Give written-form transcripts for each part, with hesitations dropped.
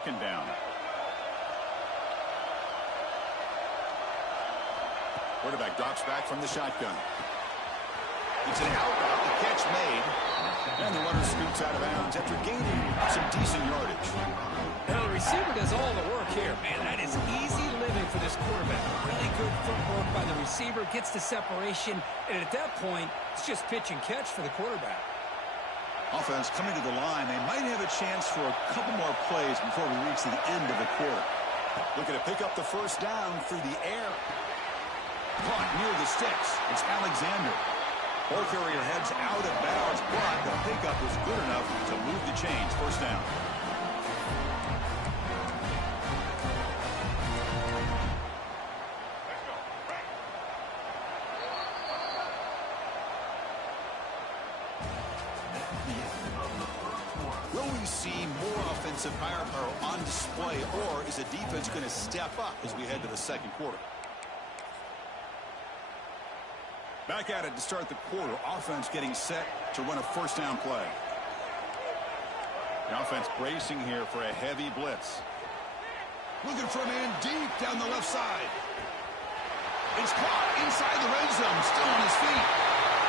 Second down. Quarterback drops back from the shotgun. It's an out route. The catch made. And the runner scoots out of bounds after gaining some decent yardage. Well, the receiver does all the work here. Man, that is easy living for this quarterback. Really good footwork by the receiver. Gets the separation. And at that point, it's just pitch and catch for the quarterback. Offense coming to the line. They might have a chance for a couple more plays before we reach the end of the quarter. Looking to pick up the first down through the air. Caught near the sticks. It's Alexander. Ball carrier heads out of bounds, but the pickup was good enough to move the chains. First down. Will we see more offensive firepower on display, or is the defense going to step up as we head to the second quarter? Back at it to start the quarter. Offense getting set to run a first down play. The offense bracing here for a heavy blitz. Looking for a man deep down the left side. It's caught inside the red zone, still on his feet.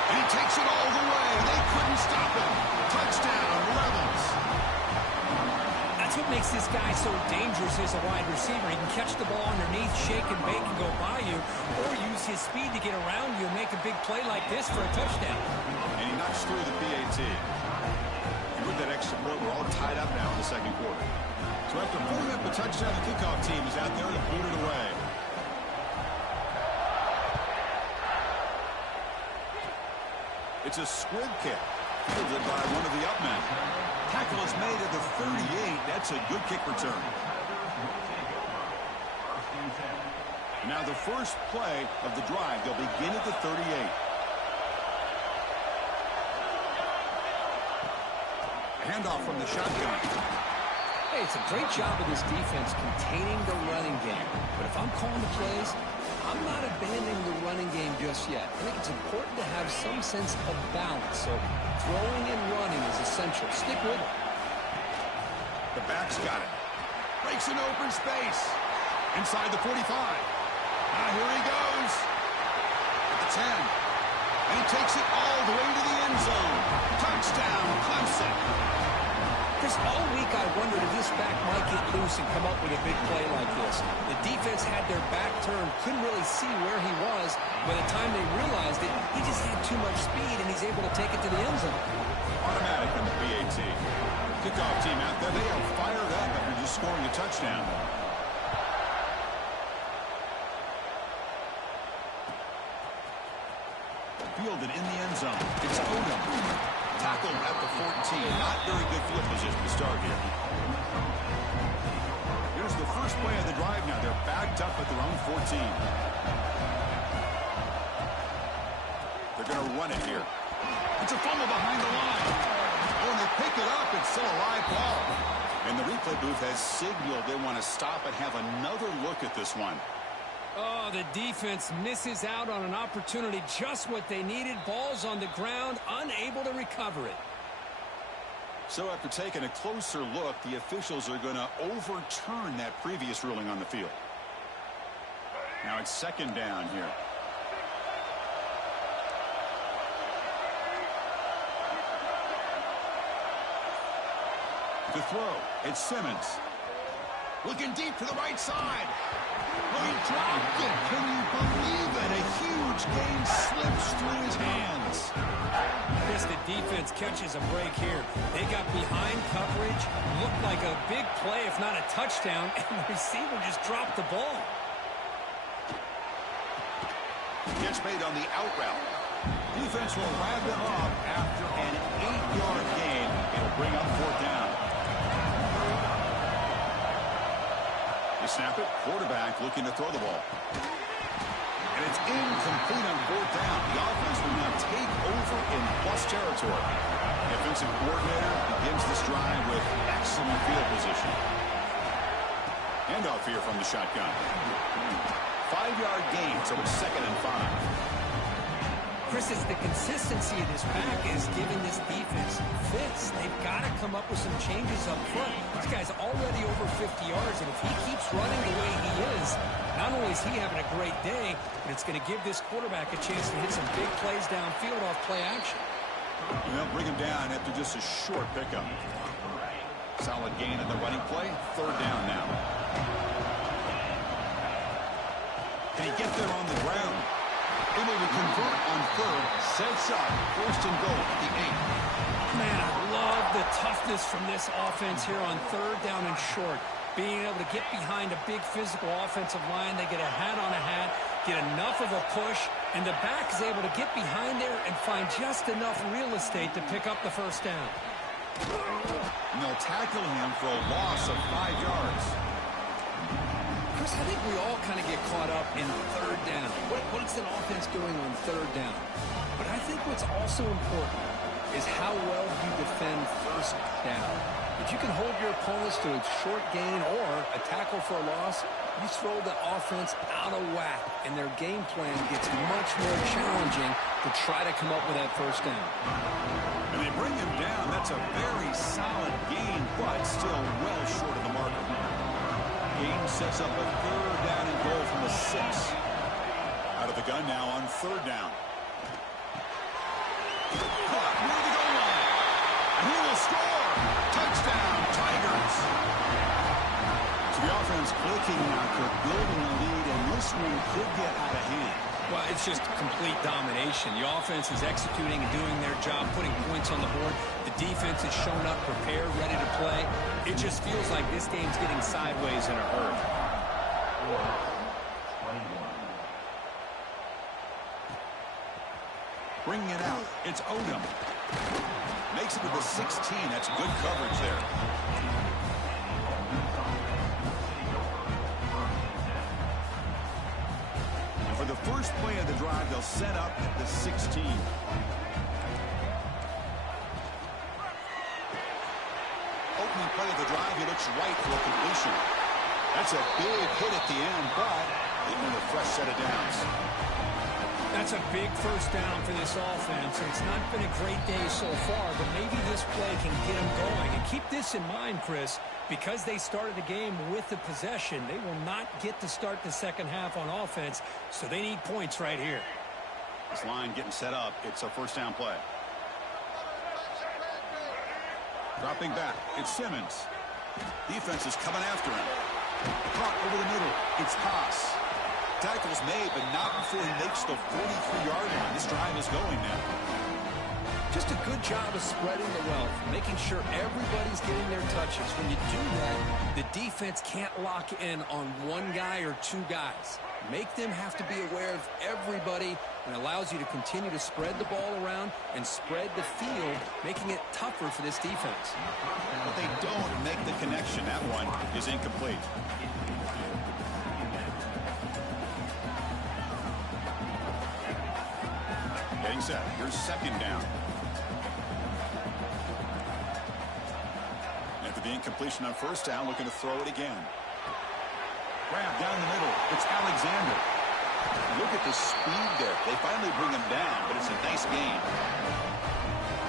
And he takes it all the way. They couldn't stop him. Touchdown, Rebels. That's what makes this guy so dangerous as a wide receiver. He can catch the ball underneath, shake and bake and go by you, or use his speed to get around you and make a big play like this for a touchdown. And he knocks through the PAT. And with that extra point, we're all tied up now in the second quarter. So after putting up a touchdown, the kickoff team is out there to boot it away. It's a squib kick, fielded by one of the up men. Tackle is made at the 38. That's a good kick return. Now the first play of the drive. They'll begin at the 38. A handoff from the shotgun. Hey, it's a great job of this defense containing the running game. But if I'm calling the plays, I'm not abandoning the running game just yet. I think it's important to have some sense of balance. So throwing and running is essential. Stick with it. The back's got it. Breaks an open space. Inside the 45. Here he goes. At the 10. And he takes it all the way to the end zone. Touchdown, Clemson. Chris, all week I wondered if this back might get loose and come up with a big play like this. The defense had their back turned, couldn't really see where he was. By the time they realized it, he just had too much speed, and he's able to take it to the end zone. Automatic on the PAT. Kickoff team out there, they are fired up after just scoring a touchdown. Fielded in the end zone. It's Odom. Tackled at the 14. Not very good field position to start here. Here's the first play of the drive now. They're backed up at their own 14. They're going to run it here. It's a fumble behind the line. When they pick it up, it's still a live ball. And the replay booth has signaled they want to stop and have another look at this one. Oh, the defense misses out on an opportunity, just what they needed. Ball's on the ground, unable to recover it. So after taking a closer look, the officials are going to overturn that previous ruling on the field. Now it's second down here. To throw, it's Simmons. Looking deep to the right side. Oh, he dropped it. Can you believe it? A huge gain slips through his hands. Yes, the defense catches a break here. They got behind coverage. Looked like a big play, if not a touchdown, and the receiver just dropped the ball. Catch made on the out route. Defense will wrap him up after an 8-yard gain. It'll bring up fourth down. They snap it. Quarterback looking to throw the ball. And it's incomplete on fourth down. The offense will now take over in plus territory. The offensive coordinator begins this drive with excellent field position. Handoff here from the shotgun. 5-yard gain, so it's 2nd and 5. Chris, it's the consistency of this back is giving this defense fits. They've got to come up with some changes up front. This guy's already over 50 yards, and if he keeps running the way he is, not only is he having a great day, but it's going to give this quarterback a chance to hit some big plays downfield off play action. They'll bring him down after just a short pickup. Solid gain in the running play. Third down now. Can he get there on the ground? Able to convert on third. Sets up. First and goal at the 8. Man, I love the toughness from this offense here on third down and short. Being able to get behind a big physical offensive line. They get a hat on a hat, get enough of a push, and the back is able to get behind there and find just enough real estate to pick up the first down. And they'll tackle him for a loss of 5 yards. Chris, I think we all kind of get caught up in third down. What's an offense doing on third down? But I think what's also important is how well you defend first down. If you can hold your opponents to a short gain or a tackle for a loss, you throw the offense out of whack, and their game plan gets much more challenging to try to come up with that first down. And they bring him down. That's a very solid gain, but still well short of the marker. Gain sets up a third down and goal from the 6. Out of the gun now on third down. Caught near the goal line. And he will score. Touchdown, Tigers. So the offense clicking now, building a lead, and this one could get out of hand. Well, it's just complete domination. The offense is executing and doing their job, putting points on the board. The defense has shown up, prepared, ready to play. It just feels like this game's getting sideways in a hurry. Bringing it out, it's Odom. Makes it to the 16. That's good coverage there. And for the first play of the drive, they'll set up at the 16. Opening play of the drive, he looks right for a completion. That's a big hit at the end, but they win a fresh set of downs. That's a big first down for this offense, and it's not been a great day so far, but maybe this play can get them going. And keep this in mind, Chris, because they started the game with the possession, they will not get to start the second half on offense, so they need points right here. This line getting set up. It's a first down play. Dropping back. It's Simmons. Defense is coming after him. Caught over the middle. It's Haas. Tackles made, but not before he makes the 43-yard line. This drive is going now. Just a good job of spreading the wealth, making sure everybody's getting their touches. When you do that, the defense can't lock in on one guy or two guys. Make them have to be aware of everybody, and allows you to continue to spread the ball around and spread the field, making it tougher for this defense. But they don't make the connection. That one is incomplete. Getting set. Here's second down. After the incompletion on first down, looking to throw it again. Grab down the middle. It's Alexander. Look at the speed there. They finally bring him down, but it's a nice gain.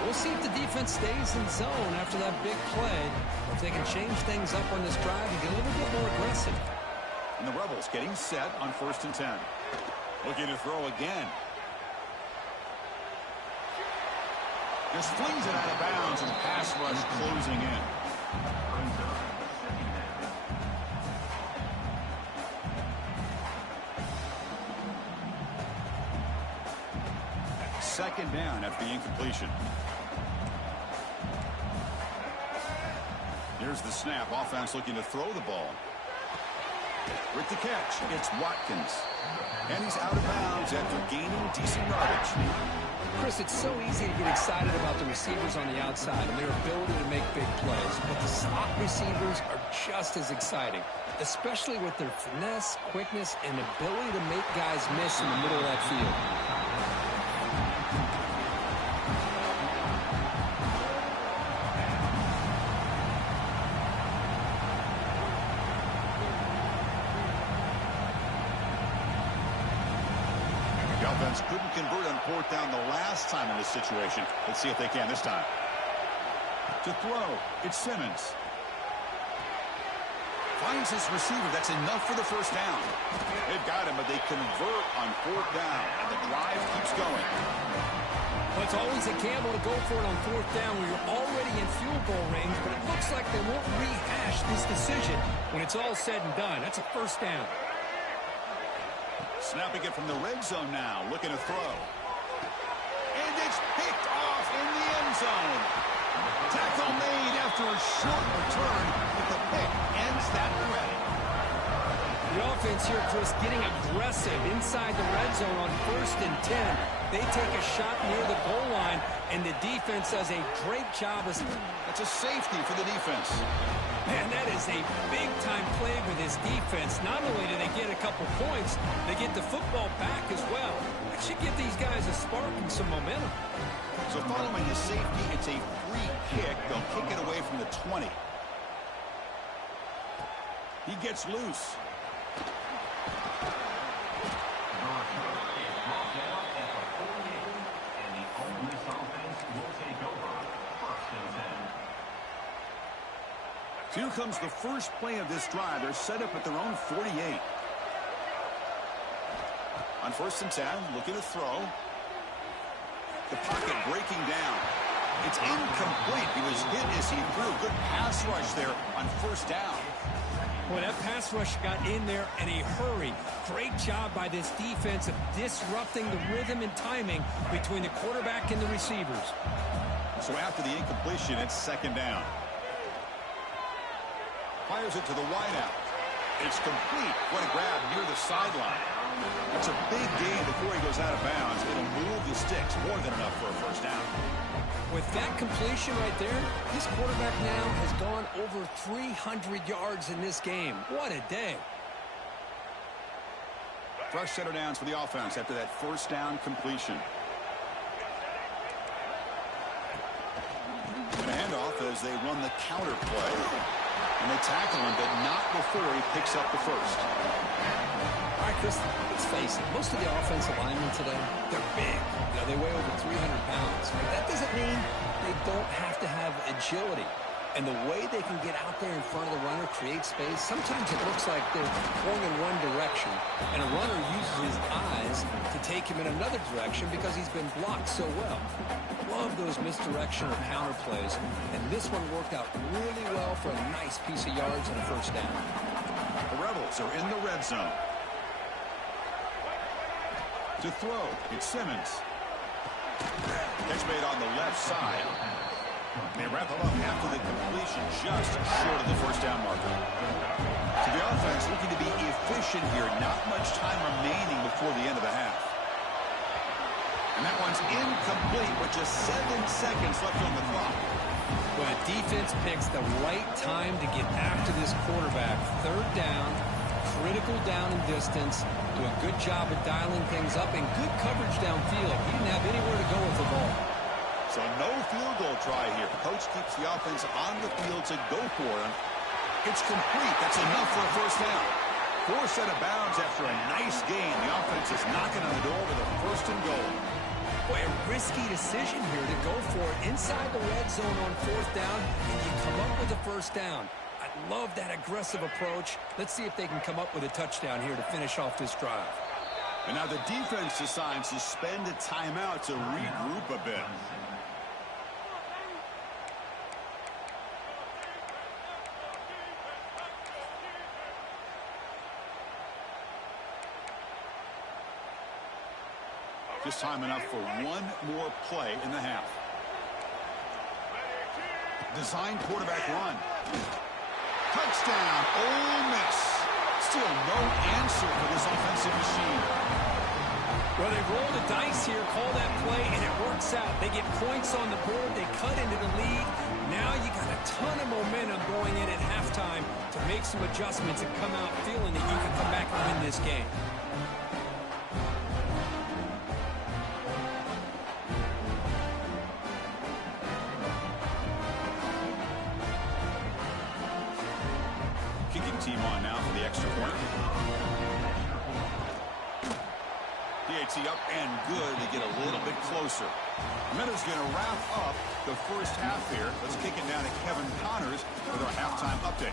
We'll see if the defense stays in zone after that big play, or if they can change things up on this drive and get a little bit more aggressive. And the Rebels getting set on 1st and 10. Looking to throw again. Just flings it out of bounds, and the pass rush closing in. Second down after the incompletion. Here's the snap. Offense looking to throw the ball. With the catch, it's Watkins. And he's out of bounds after gaining decent yardage. Chris, it's so easy to get excited about the receivers on the outside and their ability to make big plays, but the slot receivers are just as exciting, especially with their finesse, quickness, and ability to make guys miss in the middle of that field. offense couldn't convert on fourth down the last time in this situation. Let's see if they can this time. To throw, it's Simmons. Finds his receiver. That's enough for the first down. They've got him, but they convert on fourth down, and the drive keeps going. Well, it's always a gamble to go for it on fourth down when you're already in field goal range, but it looks like they won't rehash this decision when it's all said and done. That's a first down. Snapping it from the red zone now, looking to throw. And it's picked off in the end zone. Tackle made after a short return, but the pick ends that play. The offense here, Chris, getting aggressive inside the red zone on 1st and 10. They take a shot near the goal line, and the defense does a great job. That's a safety for the defense. Man, that is a big-time play for this defense. Not only do they get a couple points, they get the football back as well. That should give these guys a spark and some momentum. So following the safety, it's a free kick. They'll kick it away from the 20. He gets loose. Here comes the first play of this drive. They're set up at their own 48. On 1st and 10, looking to throw. The pocket breaking down. It's incomplete. He was hit as he threw. Good pass rush there on 1st down. Boy, that pass rush got in there in a hurry. Great job by this defense of disrupting the rhythm and timing between the quarterback and the receivers. So after the incompletion, it's 2nd down. Fires it to the wideout. It's complete. What a grab near the sideline. That's a big gain before he goes out of bounds. It'll move the sticks. More than enough for a first down. With that completion right there, this quarterback now has gone over 300 yards in this game. What a day. Fresh set of downs for the offense after that first down completion. And a handoff as they run the counter play. And they tackle him, but not before he picks up the first. All right, Chris, let's face it. Most of the offensive linemen today, they're big. You know, they weigh over 300 pounds. But that doesn't mean they don't have to have agility. And the way they can get out there in front of the runner, create space, sometimes it looks like they're going in one direction, and a runner uses his eyes to take him in another direction because he's been blocked so well. Love those misdirection or counter plays, and this one worked out really well for a nice piece of yards and a first down. The Rebels are in the red zone. To throw, it's Simmons. Catch made on the left side. They wrap it up after the completion, just short of the first down marker. So the offense looking to be efficient here. Not much time remaining before the end of the half. And that one's incomplete with just 7 seconds left on the clock. When a defense picks the right time to get after this quarterback, 3rd down, critical down and distance, do a good job of dialing things up, and good coverage downfield. He didn't have anywhere to go with the ball. So no field goal try here. Coach keeps the offense on the field to go for it. It's complete. That's enough for a first down. 4 set of bounds after a nice gain. The offense is knocking on the door with a 1st and goal. Boy, a risky decision here to go for it inside the red zone on 4th down, and you come up with a first down. I love that aggressive approach. Let's see if they can come up with a touchdown here to finish off this drive. And now the defense decides to spend a timeout to regroup a bit. Just time enough for one more play in the half. Design quarterback run. Touchdown, Ole Miss. Still no answer for this offensive machine. Well, they roll the dice here, call that play, and it works out. They get points on the board. They cut into the lead. Now you got a ton of momentum going in at halftime to make some adjustments and come out feeling that you can come back and win this game. He PAT up and good to get a little bit closer. Minute's going to wrap up the first half here. Let's kick it down to Kevin Connors with our halftime update.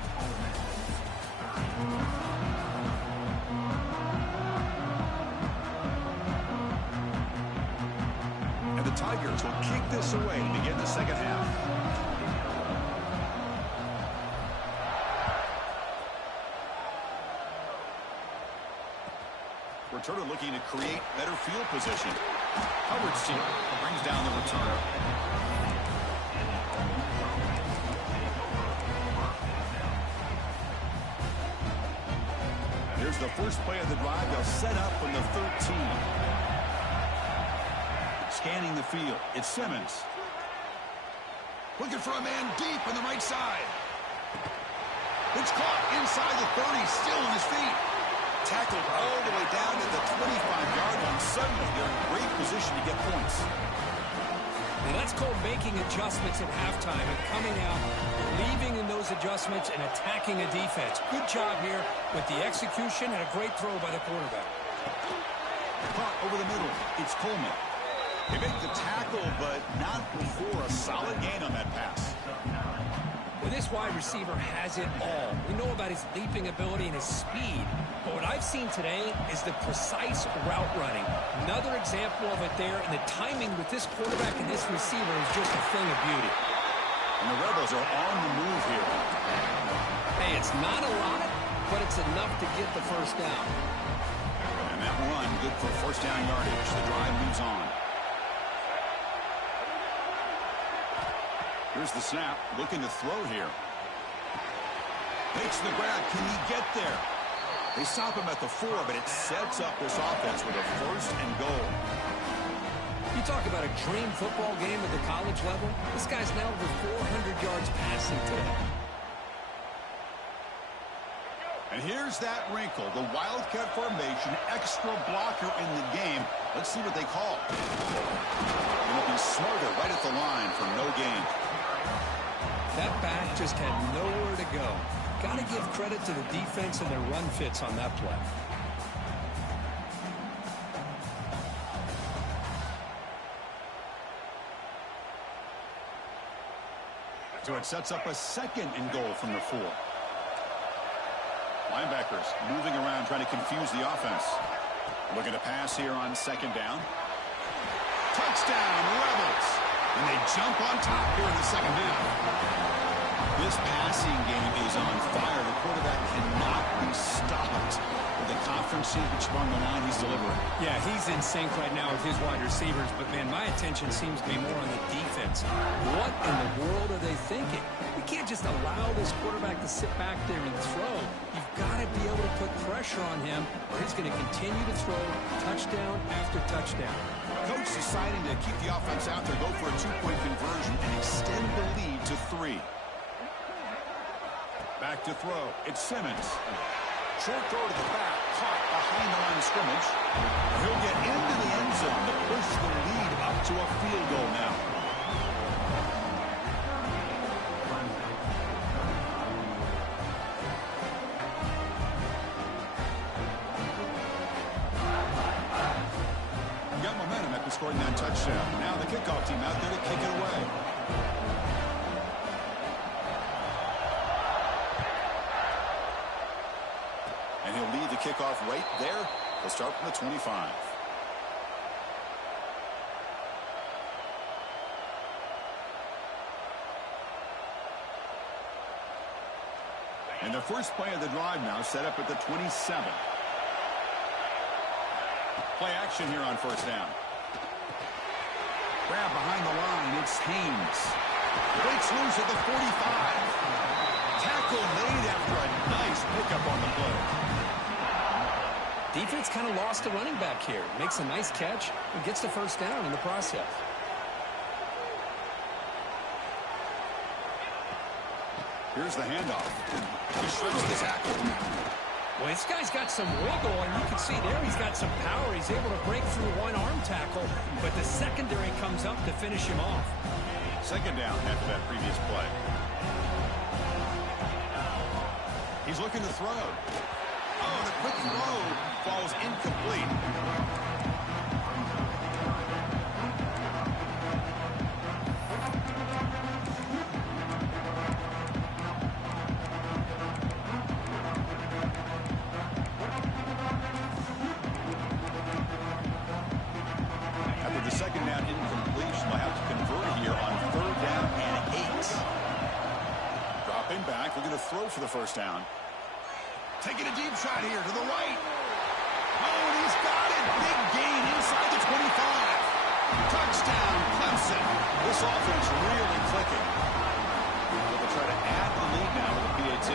And the Tigers will kick this away to begin the second half. Returner looking to create better field position. Hubbard's team brings down the returner. Here's the first play of the drive. They'll set up from the 13. Scanning the field. It's Simmons. Looking for a man deep on the right side. It's caught inside the 30. Still on his feet. Tackled all the way down to the 25-yard line. Suddenly, they're in great position to get points. And that's called making adjustments at halftime and coming out, believing in those adjustments and attacking a defense. Good job here with the execution and a great throw by the quarterback. Caught over the middle. It's Coleman. They make the tackle, but not before a solid gain on that pass. Well, this wide receiver has it all. We know about his leaping ability and his speed. But what I've seen today is the precise route running. Another example of it there, and the timing with this quarterback and this receiver is just a thing of beauty. And the Rebels are on the move here. Hey, it's not a lot, but it's enough to get the first down. And that run, good for first down yardage. The drive moves on. Here's the snap, looking to throw here. Makes the grab. Can he get there? They stop him at the 4, but it sets up this offense with a first and goal. You talk about a dream football game at the college level. This guy's now over 400 yards passing today. And here's that wrinkle, the Wildcat formation, extra blocker in the game. Let's see what they call. And it'll be Smarter right at the line for no gain. That back just had nowhere to go. Got to give credit to the defense and their run fits on that play. So it sets up a second and goal from the 4. Linebackers moving around, trying to confuse the offense. Looking to pass here on second down. Touchdown, Rebels! And they jump on top here in the second half. This passing game is on fire. The quarterback cannot be stopped. With the conference championship on the line, he's delivering. Yeah, he's in sync right now with his wide receivers, but, man, my attention seems to be more on the defense. What in the world are they thinking? We can't just allow this quarterback to sit back there and throw. You've got to be able to put pressure on him, or he's going to continue to throw touchdown after touchdown. Coach deciding to keep the offense out there, go for a 2-point conversion, and extend the lead to 3. Back to throw. It's Simmons. Short throw to the back, caught behind the line of scrimmage. He'll get into the end zone to push the lead up to a field goal now. Got momentum after scoring that touchdown. Now the kickoff team out there to kick it away. And he'll lead the kickoff right there. He'll start from the 25. And the first play of the drive now set up at the 27. Play action here on first down. Grab behind the line. It's Haynes. Breaks loose at the 45. Tackle made after a nice pickup on the play. Defense kind of lost a running back here. Makes a nice catch and gets the first down in the process. Here's the handoff. He shreds the tackle. Well, this guy's got some wiggle, and you can see there he's got some power. He's able to break through one arm tackle, but the secondary comes up to finish him off. Second down after that previous play. He's looking to throw. Oh, the quick throw falls incomplete. throw for the first down. Taking a deep shot here to the right. Oh, and he's got it. Big gain inside the 25. Touchdown, Clemson. This offense really clicking. They'll try to add the lead now with the PAT.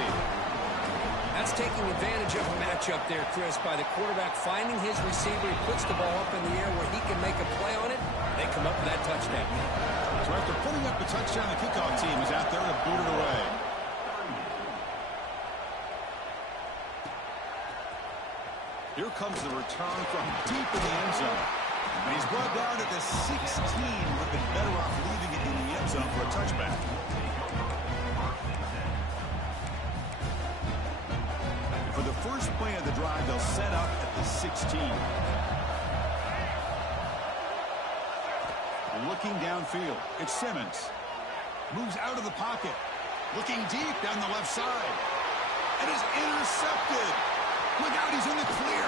That's taking advantage of a matchup there, Chris, by the quarterback finding his receiver. He puts the ball up in the air where he can make a play on it. They come up with that touchdown. So after putting up the touchdown, the kickoff team is out there to boot it away. Here comes the return from deep in the end zone. And he's brought down at the 16. Would have been better off leaving it in the end zone for a touchback. For the first play of the drive, they'll set up at the 16. Looking downfield, it's Simmons. Moves out of the pocket. Looking deep down the left side. And is intercepted. Look out, he's in the clear.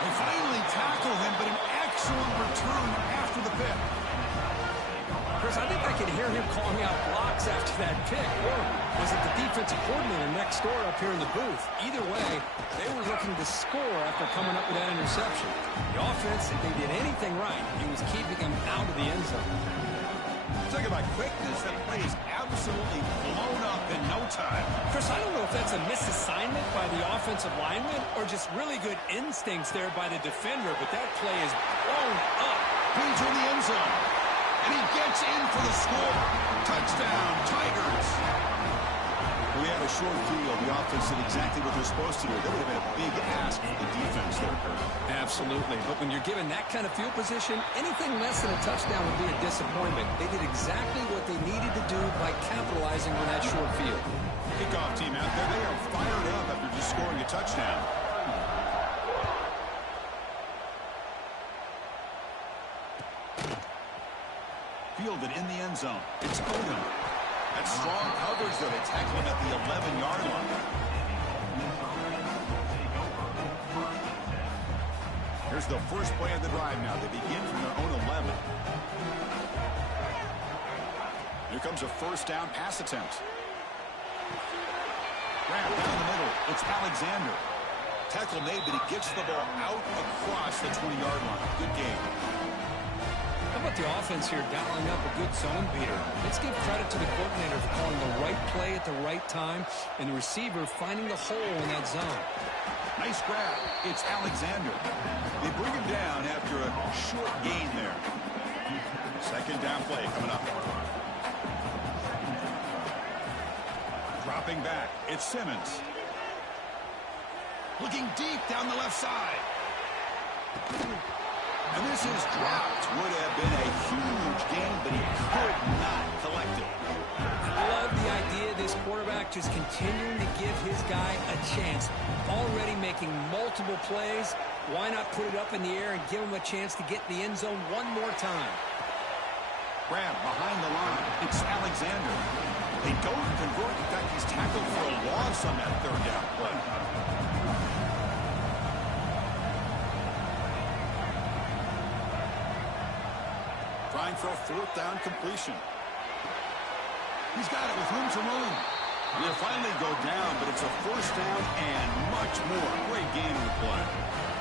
They finally tackle him, but an excellent return after the pick. Chris, I think I can hear him calling out blocks after that pick. Or was it the defensive coordinator next door up here in the booth? Either way, they were looking to score after coming up with that interception. The offense, if they did anything right, it was keeping him out of the end zone. Talk about quickness. That play is absolutely blown up in no time. Chris, I don't know if that's a misassignment by the offensive lineman or just really good instincts there by the defender, but that play is blown up. He's in the end zone. And he gets in for the score. Touchdown, Tigers. We had a short field. The offense did exactly what they're supposed to do. That would have been a big ask for the defense there, Kurt. Absolutely. But when you're given that kind of field position, anything less than a touchdown would be a disappointment. They did exactly what they needed to do by capitalizing on that short field. Kickoff team out there. They are fired up after just scoring a touchdown. Fielded in the end zone. It's Odom. That's strong coverage, though. They tackle him at the 11-yard line. Here's the first play of the drive now. They begin from their own 11. Here comes a first down pass attempt. Grab down the middle. It's Alexander. Tackle made, but he gets the ball out across the 20-yard line. Good game. How about the offense here dialing up a good zone beater? Let's give credit to the coordinator for calling the right play at the right time and the receiver finding the hole in that zone. Nice grab. It's Alexander. They bring him down after a short gain there. Second down play coming up. Dropping back. It's Simmons. Looking deep down the left side. And this is dropped. Would have been a huge gain, but he could not collect it. I love the idea of this quarterback just continuing to give his guy a chance. Already making multiple plays. Why not put it up in the air and give him a chance to get in the end zone one more time? Grab behind the line. It's Alexander. They don't convert. In fact, he's tackled for a loss on that third down play. Trying for a fourth down completion. He's got it with room to run. He'll finally go down, but it's a first down and much more. Great game in the play.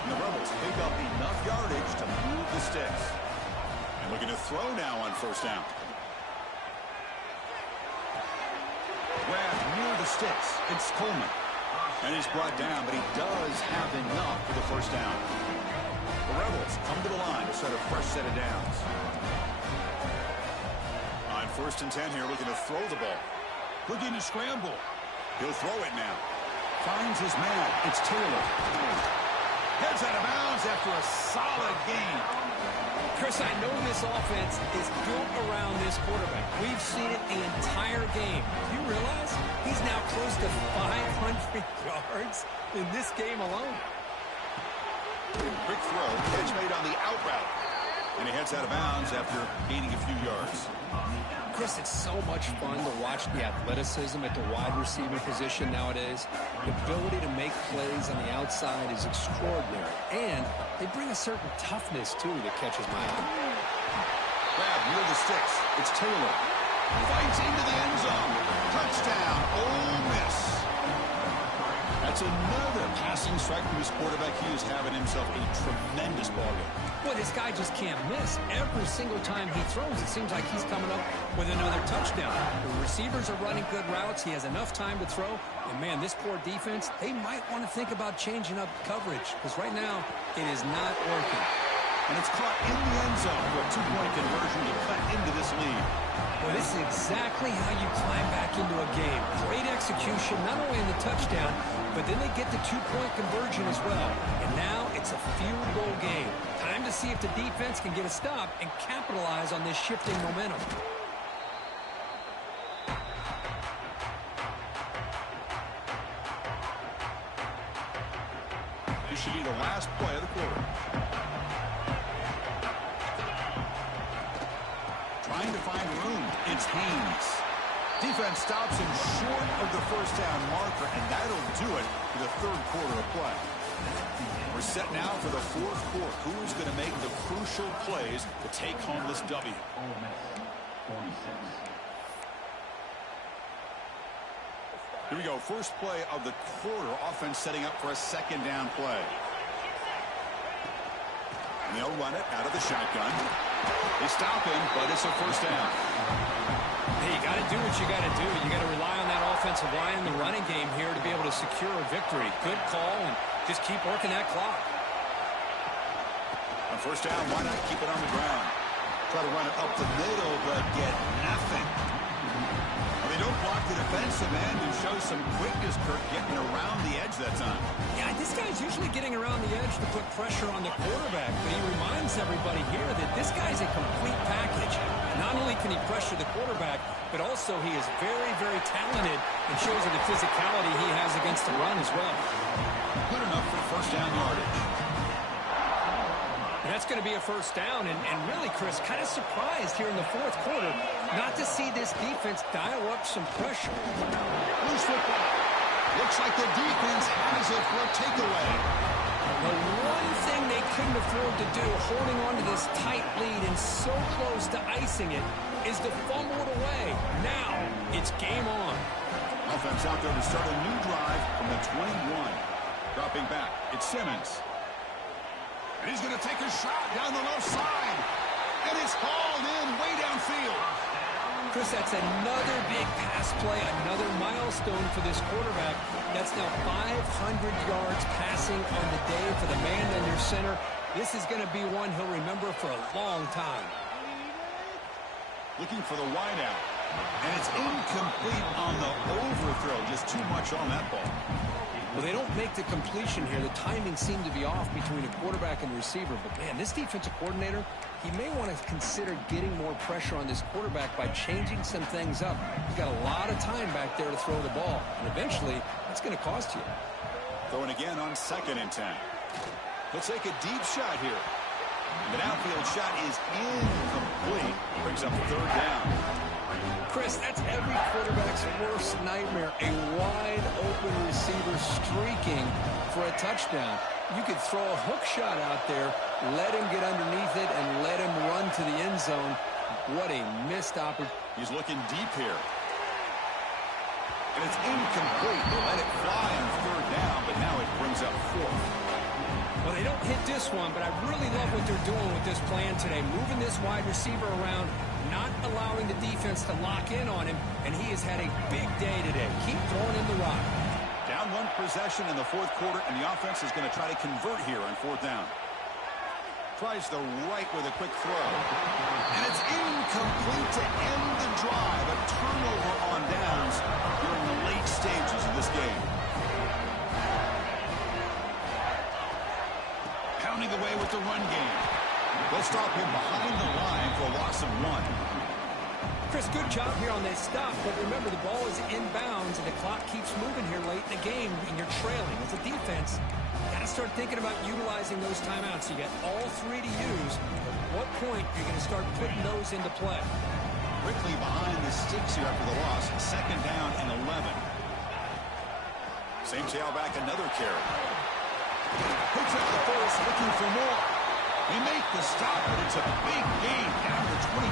And the Rebels pick up enough yardage to move the sticks. And looking to throw now on first down. Grab near the sticks. It's Coleman. And he's brought down, but he does have enough for the first down. The Rebels come to the line to set a fresh set of downs. On first and 10 here, looking to throw the ball. Looking to scramble. He'll throw it now. Finds his man. It's Taylor. Heads out of bounds after a solid game. Chris, I know this offense is built around this quarterback. We've seen it the entire game. Do you realize he's now close to 500 yards in this game alone? Quick throw. Catch made on the out route. And he heads out of bounds after gaining a few yards. Chris, it's so much fun to watch the athleticism at the wide receiver position nowadays. The ability to make plays on the outside is extraordinary. And they bring a certain toughness, too, that catches my eye. Grab near the sticks. It's Taylor. Fights into the end zone. Touchdown, Ole Miss. That's another passing strike from his quarterback. He is having himself a tremendous ballgame. Well, this guy just can't miss. Every single time he throws, it seems like he's coming up with another touchdown. The receivers are running good routes. He has enough time to throw. And, man, this poor defense, they might want to think about changing up coverage because right now it is not working. And it's caught in the end zone for a two-point conversion to cut into this lead. Well, this is exactly how you climb back into a game. Great execution, not only in the touchdown, but then they get the two-point conversion as well. And now it's a field goal game. Time to see if the defense can get a stop and capitalize on this shifting momentum. This should be the last play of the quarter. Trying to find room. It's Haynes. Defense stops him short of the first down marker, and that'll do it for the third quarter of play. We're set now for the fourth quarter. Who's going to make the crucial plays to take home this W? Here we go. First play of the quarter. Offense setting up for a second down play. And they'll run it out of the shotgun. They stop him, but it's a first down. Hey, you got to do what you got to do. You got to rely on that offensive line in the running game here to be able to secure a victory. Good call, and just keep working that clock. On first down, why not keep it on the ground? Try to run it up the middle, but get nothing. Well, they don't block the defensive end and show some quickness, Kirk, getting around the edge that time. Yeah, this guy's usually getting around the edge to put pressure on the quarterback, but he reminds everybody here that this guy's a complete package. Not only can he pressure the quarterback, but also he is very, very talented and shows you the physicality he has against the run as well. Good enough for first down yardage. And that's going to be a first down, and really, Chris, kind of surprised here in the fourth quarter not to see this defense dial up some pressure. Loose football. Looks like the defense has it for a takeaway. The one thing they couldn't afford to do, holding on to this tight lead and so close to icing it, is to fumble it away. Now, it's game on. Offense out there to start a new drive from the 21. Dropping back, it's Simmons. And he's going to take a shot down the left side. And it's hauled in way downfield. Chris, that's another big pass play, another milestone for this quarterback. That's now 500 yards passing on the day for the man under center. This is going to be one he'll remember for a long time. Looking for the wideout. And it's incomplete on the overthrow. Just too much on that ball. Well, they don't make the completion here. The timing seemed to be off between a quarterback and receiver. But, man, this defensive coordinator, he may want to consider getting more pressure on this quarterback by changing some things up. He's got a lot of time back there to throw the ball. And eventually, it's going to cost you. Throwing again on 2nd and 10. He'll take a deep shot here. And the downfield shot is incomplete. Brings up third down. Chris, that's every quarterback's worst nightmare. A wide-open receiver streaking for a touchdown. You could throw a hook shot out there, let him get underneath it, and let him run to the end zone. What a missed opportunity. He's looking deep here. And it's incomplete. They let it fly on third down, but now it brings up fourth. Well, they don't hit this one, but I really love what they're doing with this plan today. Moving this wide receiver around, not allowing the defense to lock in on him, and he has had a big day today. Keep throwing in the rock. Down one possession in the fourth quarter, and the offense is going to try to convert here on fourth down. Tries the right with a quick throw. And it's incomplete to end the drive. A turnover on downs during the late stages of this game. Pounding away with the run game. They'll stop him behind the line for a loss of 1. Chris, good job here on that stop, but remember the ball is inbounds and the clock keeps moving here late in the game and you're trailing. As a defense, you got to start thinking about utilizing those timeouts. You got all 3 to use. At what point are you going to start putting those into play? Quickly behind the sticks here after the loss. 2nd down and 11. Same tailback, another carry. Picks up the force, looking for more. They make the stop, but it's a big gain down to 29.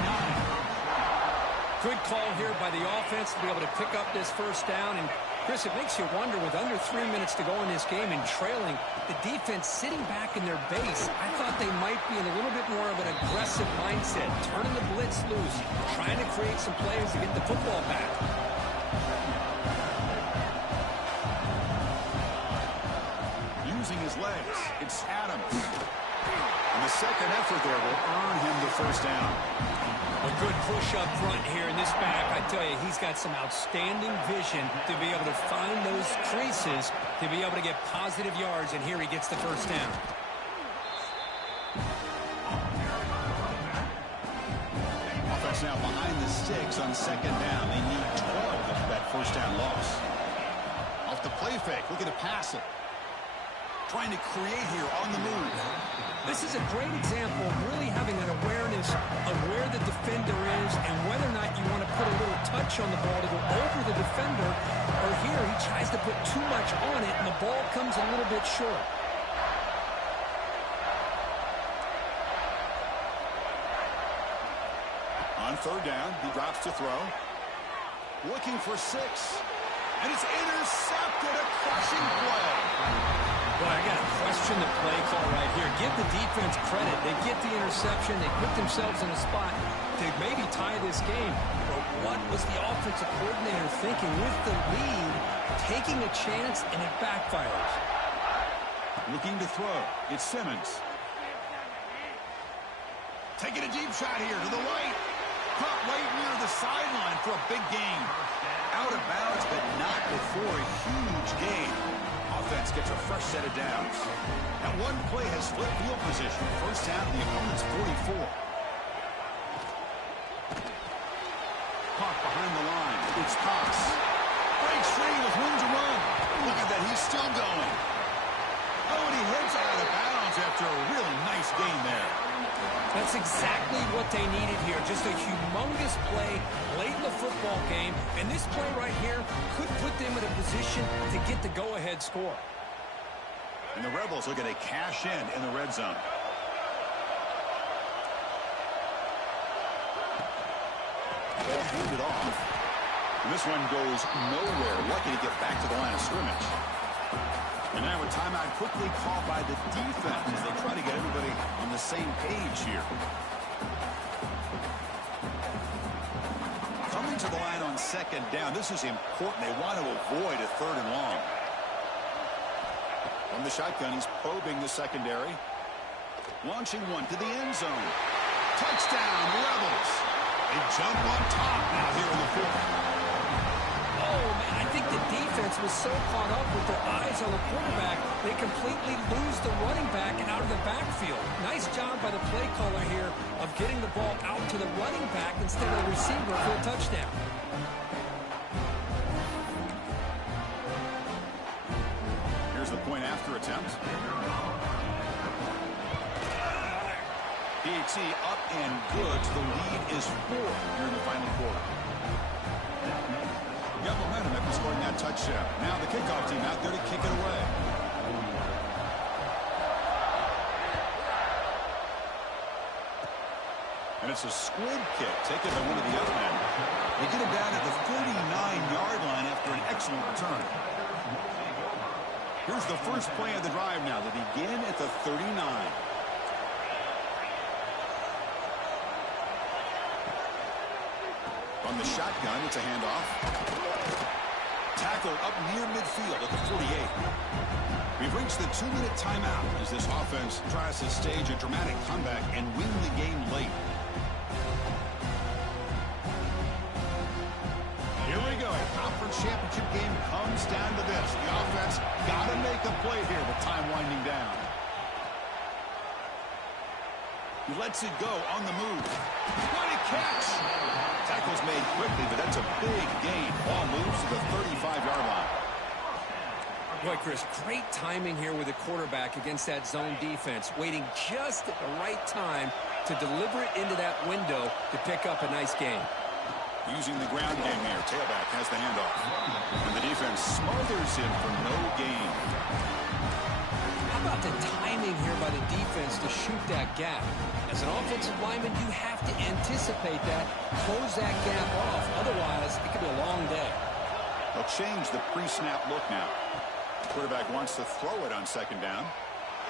Good call here by the offense to be able to pick up this first down. And, Chris, it makes you wonder, with under 3 minutes to go in this game and trailing, the defense sitting back in their base, I thought they might be in a little bit more of an aggressive mindset, turning the blitz loose, trying to create some plays to get the football back. Using his legs, it's Adams. And the second effort there will earn him the first down. A good push up front here in this back. I tell you, he's got some outstanding vision to be able to find those creases, to be able to get positive yards, and here he gets the first down. Offense now behind the sticks on second down. They need 12 after that first down loss. Off the play fake, looking to pass it. Trying to create here on the move. This is a great example of really having an awareness of where the defender is and whether or not you want to put a little touch on the ball to go over the defender, or here he tries to put too much on it and the ball comes a little bit short. On third down, he drops to throw. Looking for 6. And it's intercepted, a crushing play. Boy, I got to question the play call right here. Give the defense credit. They get the interception. They put themselves in a spot to maybe tie this game. But what was the offensive coordinator thinking with the lead, taking a chance, and it backfires? Looking to throw. It's Simmons. Taking a deep shot here to the right. Caught right near the sideline for a big gain. Out of bounds, but not before a huge gain. Offense gets a fresh set of downs. That one play has flipped field position. First down to the opponent's 44. Caught behind the line. It's Cox. Breaks free with room to run. Look at that. He's still going. Oh, and he heads out of bounds after a really nice gain there. That's exactly what they needed here. Just a humongous play late in the football game. And this play right here could put them in a position to get the go-ahead score. And the Rebels looking to cash in the red zone. Ball handed off. And this one goes nowhere. Lucky to get back to the line of scrimmage. And now a timeout quickly called by the defense as they try to get everybody on the same page here. Coming to the line on second down. This is important. They want to avoid a third and long. From the shotgun, he's probing the secondary. Launching one to the end zone. Touchdown, Rebels. They jump on top now here in the fourth. Oh, man, I think the defense was so caught up with their eyes on the quarterback, they completely lose the running back out of the backfield. Nice job by the play caller here of getting the ball out to the running back instead of the receiver for a touchdown. Here's the point after attempt. PAT up and good. The lead is 4 here in the final quarter. Got momentum after scoring that touchdown. Now the kickoff team out there to kick it away. And it's a squib kick taken by one of the other men. They get him down at the 49-yard line after an excellent return. Here's the first play of the drive now. They begin at the 39. On the shotgun, it's a handoff. Tackle up near midfield at the 48. We've reached the 2-minute timeout as this offense tries to stage a dramatic comeback and win the game late. Here we go. A conference championship game comes down to this. The offense got to make a play here with time winding down. He lets it go on the move. What a catch! Tackle's made quickly, but that's a big gain. Ball moves to the 35-yard line. Boy, Chris, great timing here with the quarterback against that zone defense, waiting just at the right time to deliver it into that window to pick up a nice gain. Using the ground game here. Tailback has the handoff. And the defense smothers him for no gain. How about the timing here by the defense to shoot that gap. As an offensive lineman, you have to anticipate that, close that gap off. Otherwise, it could be a long day. They'll change the pre-snap look now. The quarterback wants to throw it on second down.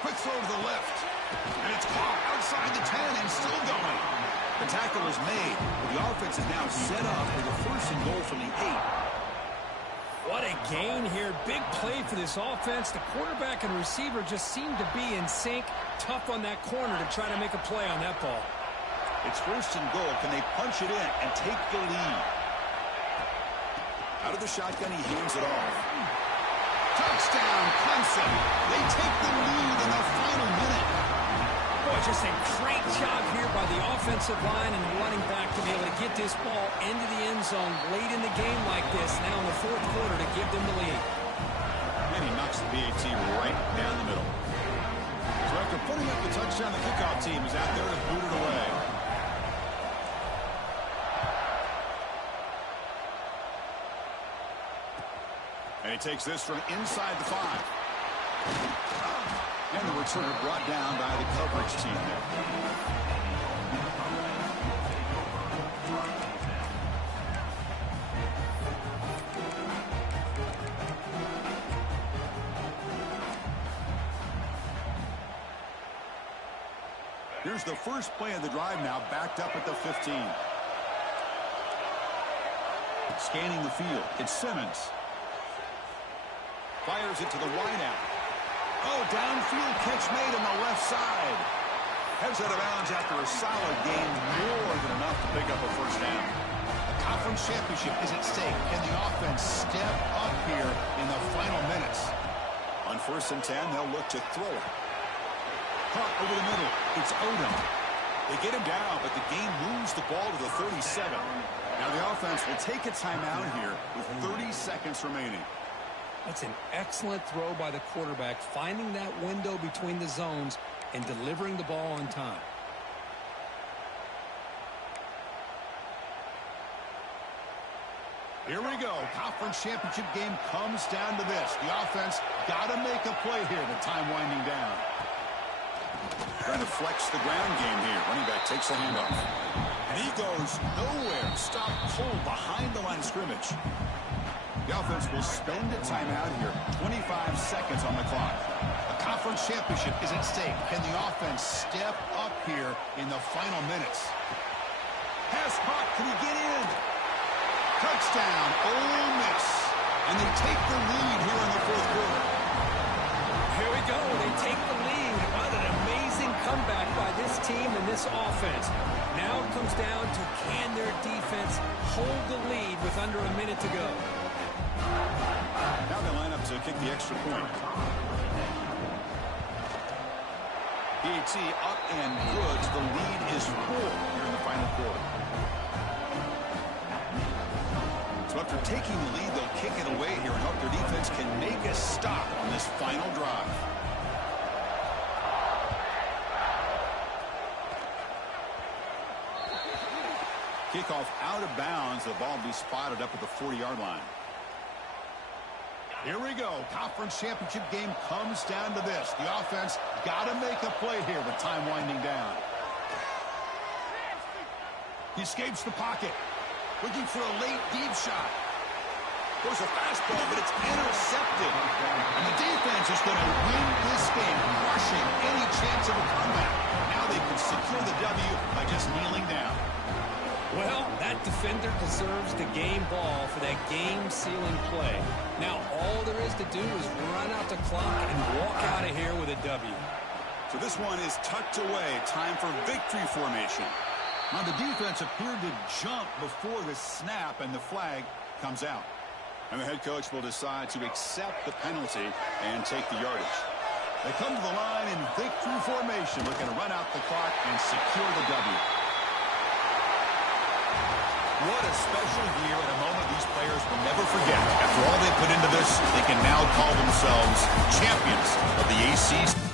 Quick throw to the left. And it's caught outside the 10 and still going. The tackle is made, but the offense is now set up for the first and goal from the 8. What a gain here. Big play for this offense. The quarterback and receiver just seem to be in sync. Tough on that corner to try to make a play on that ball. It's first and goal. Can they punch it in and take the lead? Out of the shotgun, he hands it off. Touchdown, Clemson. They take the lead in the final minute. Boy, just a great job here by the offensive line and the running back to be able to get this ball into the end zone late in the game like this, now in the fourth quarter, to give them the lead. And he knocks the BAT right down the middle. So after putting up the touchdown, the kickoff team is out there to boot it away. And he takes this from inside the 5. And the return brought down by the coverage team there. Here's the first play of the drive now, backed up at the 15. Scanning the field, it's Simmons. Fires it to the wideout. Oh, downfield catch made on the left side. Heads out of bounds after a solid game, more than enough to pick up a first down. The conference championship is at stake. Can the offense step up here in the final minutes? On first and 10, they'll look to throw it. Caught over the middle. It's Odom. They get him down, but the game moves the ball to the 37. Now the offense will take a timeout here with 30 seconds remaining. That's an excellent throw by the quarterback, finding that window between the zones and delivering the ball on time. Here we go. Conference championship game comes down to this. The offense got to make a play here with time winding down. Trying to flex the ground game here. Running back takes the handoff. And he goes nowhere. Stop cold behind the line of scrimmage. The offense will spend a timeout here. 25 seconds on the clock. The conference championship is at stake. Can the offense step up here in the final minutes? Pass caught. Can he get in? Touchdown, Ole Miss. And they take the lead here in the fourth quarter. Here we go. They take the lead. What an amazing comeback by this team and this offense. Now it comes down to, can their defense hold the lead with under a minute to go? Now they line up to kick the extra point. BAT up and good. The lead is 4 here in the final quarter. So after taking the lead, they'll kick it away here and hope their defense can make a stop on this final drive. Kickoff out of bounds. The ball will be spotted up at the 40-yard line. Here we go. Conference championship game comes down to this. The offense got to make a play here with time winding down. He escapes the pocket. Looking for a late deep shot. There's a fastball, but it's intercepted. And the defense is going to win this game, crushing any chance of a comeback. Now they can secure the W by just kneeling down. Well, that defender deserves the game ball for that game-sealing play. Now, all there is to do is run out the clock and walk out of here with a W. So this one is tucked away. Time for victory formation. Now, the defense appeared to jump before the snap, and the flag comes out. And the head coach will decide to accept the penalty and take the yardage. They come to the line in victory formation, looking to run out the clock and secure the W. What a special year and a moment these players will never forget. After all they put into this, they can now call themselves champions of the ACC.